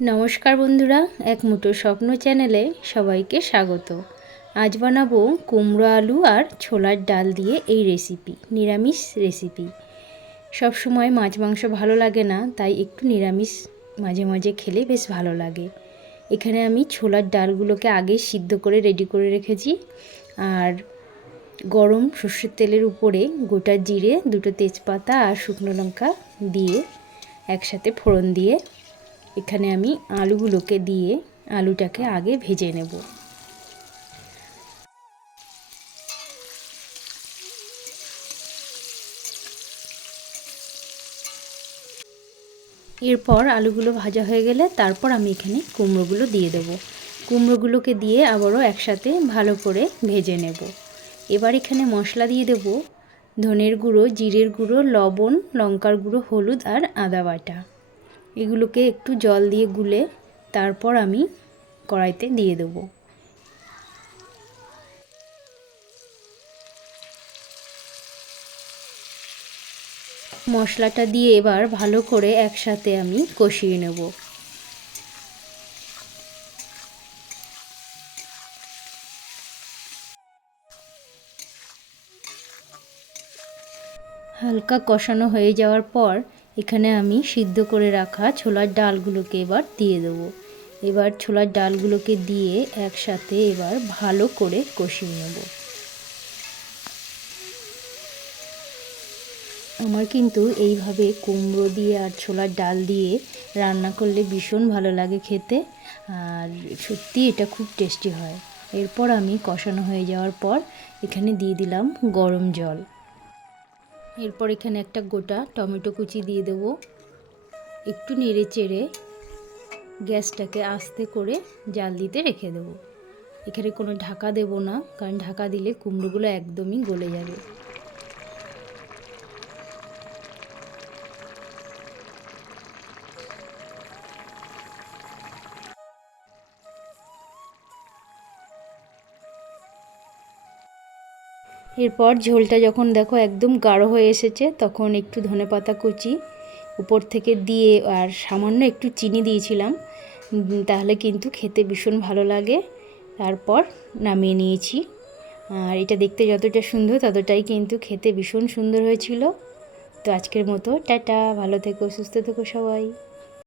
নমস্কার বন্ধুরা, এক মুঠো স্বপ্ন চ্যানেলে সবাইকে স্বাগত। আজ বানাবো কুমড়ো আলু আর ছোলার ডাল দিয়ে এই রেসিপি নিরামিষ রেসিপি সব সময় মাছ মাংস ভালো লাগে না, তাই একটু নিরামিষ মাঝে মাঝে খেলে বেশ ভালো লাগে। এখানে আমি ছোলার ডালগুলোকে আগে সিদ্ধ করে রেডি করে রেখেছি। আর গরম সর্ষের তেলের উপরে গোটা জিরে, দুটো তেজপাতা আর শুকনো লঙ্কা দিয়ে একসাথে ফোড়ন দিয়ে এখানে আমি আলুগুলোকে দিয়ে আলুটাকে আগে ভেজে নেব। এরপর আলুগুলো ভাজা হয়ে গেলে তারপর আমি এখানে কুমড়োগুলো দিয়ে দেবো। কুমড়োগুলোকে দিয়ে আবারও একসাথে ভালো করে ভেজে নেব। এবার এখানে মশলা দিয়ে দেব। ধনের গুঁড়ো, জিরের গুঁড়ো, লবণ, লঙ্কার গুঁড়ো, হলুদ আর আদা বাটা। এগুলোকে একটু জল দিয়ে গুলে তারপর আমি কড়াইতে দিয়ে দেবো। মশলাটা দিয়ে এবার ভালো করে একসাথে আমি কষিয়ে নেব। হালকা কষানো হয়ে যাওয়ার পর এখানে আমি সিদ্ধ করে রাখা ছোলার ডালগুলোকে এবার দিয়ে দেবো। এবার ছোলার ডালগুলোকে দিয়ে একসাথে এবার ভালো করে কষিয়ে নেব। আমার কিন্তু এইভাবে কুমড়ো দিয়ে আর ছোলার ডাল দিয়ে রান্না করলে ভীষণ ভালো লাগে খেতে। আর সত্যি এটা খুব টেস্টি হয়। এরপর আমি কষানো হয়ে যাওয়ার পর এখানে দিয়ে দিলাম গরম জল। এরপর এখানে একটা গোটা টমেটো কুচি দিয়ে দেব। একটু নেড়ে চেড়ে গ্যাসটাকে আস্তে করে জাল দিতে রেখে দেব। এখানে কোনো ঢাকা দেব না, কারণ ঢাকা দিলে কুমড়োগুলো একদমই গলে যাবে। এরপর ঝোলটা যখন দেখো একদম গাঢ় হয়ে এসেছে, তখন একটু ধনে পাতা কুচি, উপর থেকে দিয়ে আর সামান্য একটু চিনি দিয়েছিলাম তাহলে কিন্তু খেতে ভীষণ ভালো লাগে। তারপর নামিয়ে নিয়েছি। আর এটা দেখতে যতটা সুন্দর ততটাই কিন্তু খেতে ভীষণ সুন্দর হয়েছিল। তো আজকের মতো, টাটা, ভালো থেকো, সুস্থ থেকো সবাই।